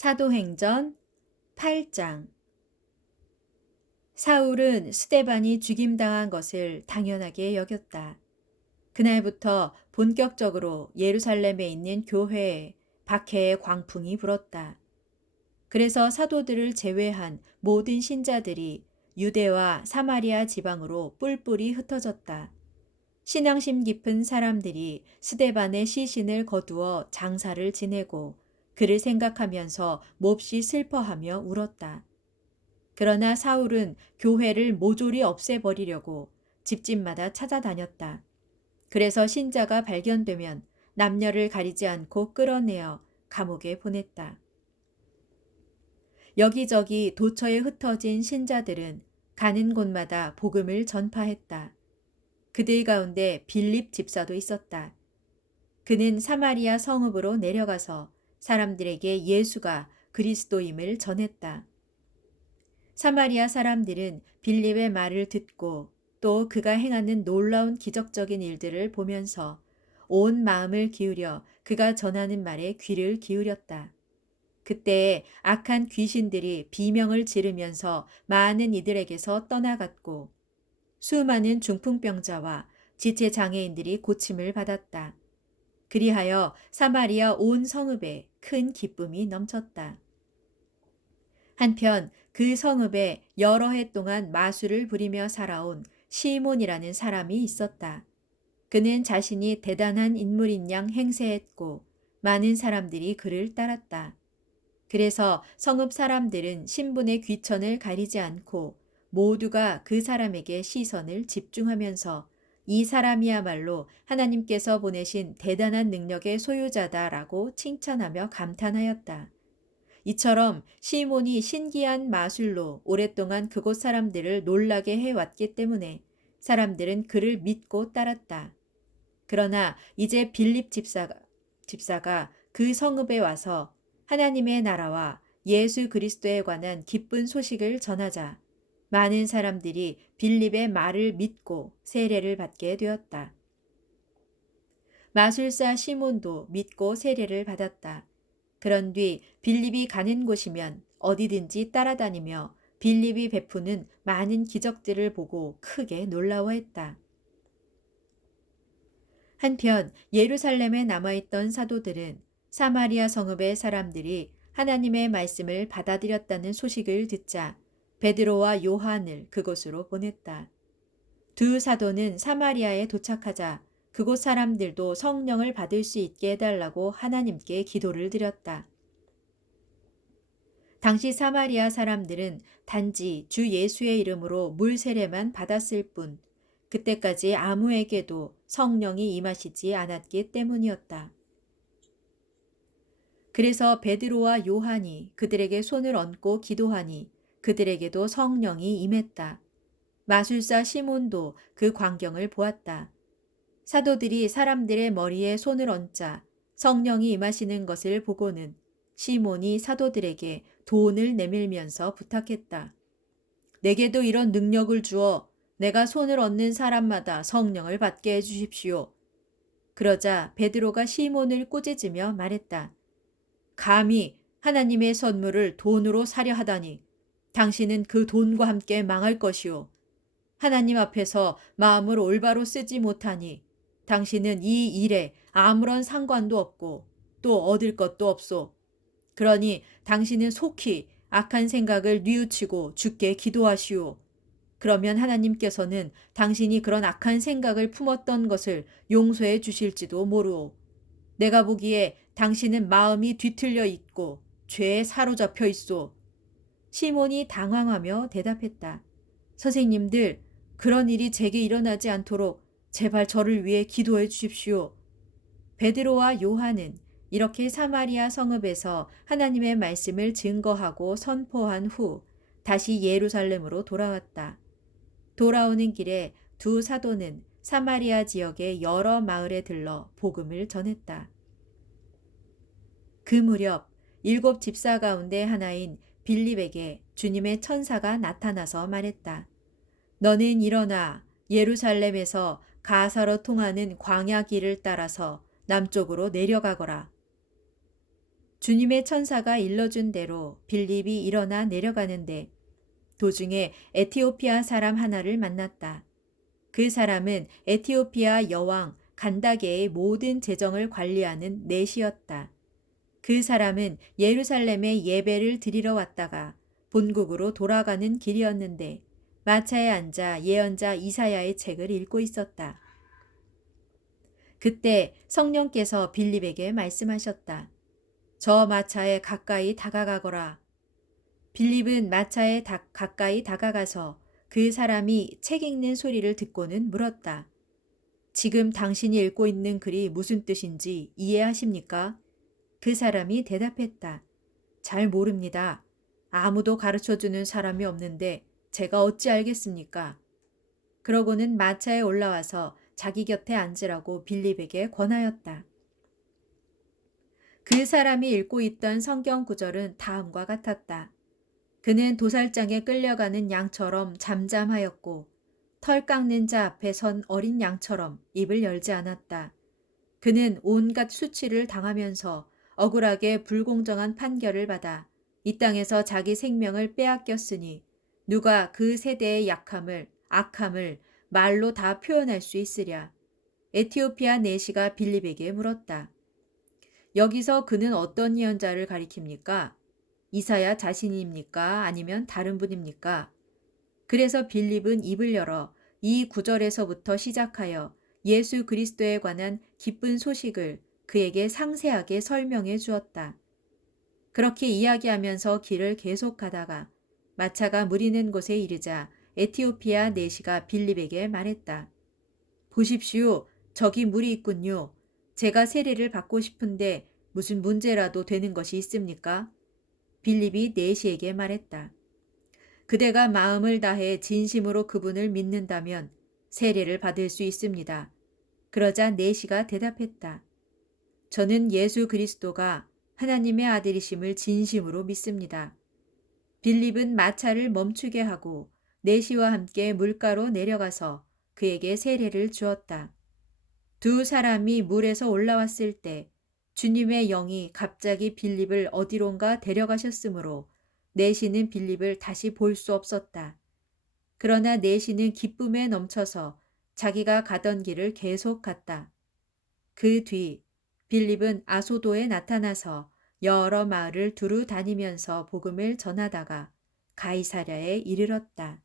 사도행전 8장. 사울은 스데반이 죽임당한 것을 당연하게 여겼다. 그날부터 본격적으로 예루살렘에 있는 교회에 박해의 광풍이 불었다. 그래서 사도들을 제외한 모든 신자들이 유대와 사마리아 지방으로 뿔뿔이 흩어졌다. 신앙심 깊은 사람들이 스데반의 시신을 거두어 장사를 지내고 그를 생각하면서 몹시 슬퍼하며 울었다. 그러나 사울은 교회를 모조리 없애버리려고 집집마다 찾아다녔다. 그래서 신자가 발견되면 남녀를 가리지 않고 끌어내어 감옥에 보냈다. 여기저기 도처에 흩어진 신자들은 가는 곳마다 복음을 전파했다. 그들 가운데 빌립 집사도 있었다. 그는 사마리아 성읍으로 내려가서 사람들에게 예수가 그리스도임을 전했다. 사마리아 사람들은 빌립의 말을 듣고 또 그가 행하는 놀라운 기적적인 일들을 보면서 온 마음을 기울여 그가 전하는 말에 귀를 기울였다. 그때에 악한 귀신들이 비명을 지르면서 많은 이들에게서 떠나갔고 수많은 중풍병자와 지체 장애인들이 고침을 받았다. 그리하여 사마리아 온 성읍에 큰 기쁨이 넘쳤다. 한편 그 성읍에 여러 해 동안 마술을 부리며 살아온 시몬이라는 사람이 있었다. 그는 자신이 대단한 인물인 양 행세했고 많은 사람들이 그를 따랐다. 그래서 성읍 사람들은 신분의 귀천을 가리지 않고 모두가 그 사람에게 시선을 집중하면서 이 사람이야말로 하나님께서 보내신 대단한 능력의 소유자다라고 칭찬하며 감탄하였다. 이처럼 시몬이 신기한 마술로 오랫동안 그곳 사람들을 놀라게 해왔기 때문에 사람들은 그를 믿고 따랐다. 그러나 이제 빌립 집사가 그 성읍에 와서 하나님의 나라와 예수 그리스도에 관한 기쁜 소식을 전하자 많은 사람들이 빌립의 말을 믿고 세례를 받게 되었다. 마술사 시몬도 믿고 세례를 받았다. 그런 뒤 빌립이 가는 곳이면 어디든지 따라다니며 빌립이 베푸는 많은 기적들을 보고 크게 놀라워했다. 한편 예루살렘에 남아있던 사도들은 사마리아 성읍의 사람들이 하나님의 말씀을 받아들였다는 소식을 듣자 베드로와 요한을 그곳으로 보냈다. 두 사도는 사마리아에 도착하자 그곳 사람들도 성령을 받을 수 있게 해달라고 하나님께 기도를 드렸다. 당시 사마리아 사람들은 단지 주 예수의 이름으로 물 세례만 받았을 뿐 그때까지 아무에게도 성령이 임하시지 않았기 때문이었다. 그래서 베드로와 요한이 그들에게 손을 얹고 기도하니 그들에게도 성령이 임했다. 마술사 시몬도 그 광경을 보았다. 사도들이 사람들의 머리에 손을 얹자 성령이 임하시는 것을 보고는 시몬이 사도들에게 돈을 내밀면서 부탁했다. 내게도 이런 능력을 주어 내가 손을 얹는 사람마다 성령을 받게 해주십시오. 그러자 베드로가 시몬을 꾸짖으며 말했다. 감히 하나님의 선물을 돈으로 사려 하다니 당신은 그 돈과 함께 망할 것이오. 하나님 앞에서 마음을 올바로 쓰지 못하니 당신은 이 일에 아무런 상관도 없고 또 얻을 것도 없소. 그러니 당신은 속히 악한 생각을 뉘우치고 주께 기도하시오. 그러면 하나님께서는 당신이 그런 악한 생각을 품었던 것을 용서해 주실지도 모르오. 내가 보기에 당신은 마음이 뒤틀려 있고 죄에 사로잡혀 있소. 시몬이 당황하며 대답했다. 선생님들, 그런 일이 제게 일어나지 않도록 제발 저를 위해 기도해 주십시오. 베드로와 요한은 이렇게 사마리아 성읍에서 하나님의 말씀을 증거하고 선포한 후 다시 예루살렘으로 돌아왔다. 돌아오는 길에 두 사도는 사마리아 지역의 여러 마을에 들러 복음을 전했다. 그 무렵 7 집사 가운데 하나인 빌립에게 주님의 천사가 나타나서 말했다. 너는 일어나 예루살렘에서 가사로 통하는 광야 길을 따라서 남쪽으로 내려가거라. 주님의 천사가 일러준 대로 빌립이 일어나 내려가는데 도중에 에티오피아 사람 하나를 만났다. 그 사람은 에티오피아 여왕 간다게의 모든 재정을 관리하는 넷이었다. 그 사람은 예루살렘에 예배를 드리러 왔다가 본국으로 돌아가는 길이었는데 마차에 앉아 예언자 이사야의 책을 읽고 있었다. 그때 성령께서 빌립에게 말씀하셨다. 저 마차에 가까이 다가가거라. 빌립은 마차에 가까이 다가가서 그 사람이 책 읽는 소리를 듣고는 물었다. 지금 당신이 읽고 있는 글이 무슨 뜻인지 이해하십니까? 그 사람이 대답했다. 잘 모릅니다. 아무도 가르쳐주는 사람이 없는데 제가 어찌 알겠습니까? 그러고는 마차에 올라와서 자기 곁에 앉으라고 빌립에게 권하였다. 그 사람이 읽고 있던 성경 구절은 다음과 같았다. 그는 도살장에 끌려가는 양처럼 잠잠하였고 털 깎는 자 앞에 선 어린 양처럼 입을 열지 않았다. 그는 온갖 수치를 당하면서 억울하게 불공정한 판결을 받아 이 땅에서 자기 생명을 빼앗겼으니 누가 그 세대의 약함을, 악함을 말로 다 표현할 수 있으랴. 에티오피아 내시가 빌립에게 물었다. 여기서 그는 어떤 예언자를 가리킵니까? 이사야 자신입니까? 아니면 다른 분입니까? 그래서 빌립은 입을 열어 이 구절에서부터 시작하여 예수 그리스도에 관한 기쁜 소식을 그에게 상세하게 설명해 주었다. 그렇게 이야기하면서 길을 계속 가다가 마차가 무리는 곳에 이르자 에티오피아 내시가 빌립에게 말했다. 보십시오. 저기 물이 있군요. 제가 세례를 받고 싶은데 무슨 문제라도 되는 것이 있습니까? 빌립이 내시에게 말했다. 그대가 마음을 다해 진심으로 그분을 믿는다면 세례를 받을 수 있습니다. 그러자 내시가 대답했다. 저는 예수 그리스도가 하나님의 아들이심을 진심으로 믿습니다. 빌립은 마차를 멈추게 하고 내시와 함께 물가로 내려가서 그에게 세례를 주었다. 두 사람이 물에서 올라왔을 때 주님의 영이 갑자기 빌립을 어디론가 데려가셨으므로 내시는 빌립을 다시 볼 수 없었다. 그러나 내시는 기쁨에 넘쳐서 자기가 가던 길을 계속 갔다. 그 뒤 빌립은 아소도에 나타나서 여러 마을을 두루 다니면서 복음을 전하다가 가이사랴에 이르렀다.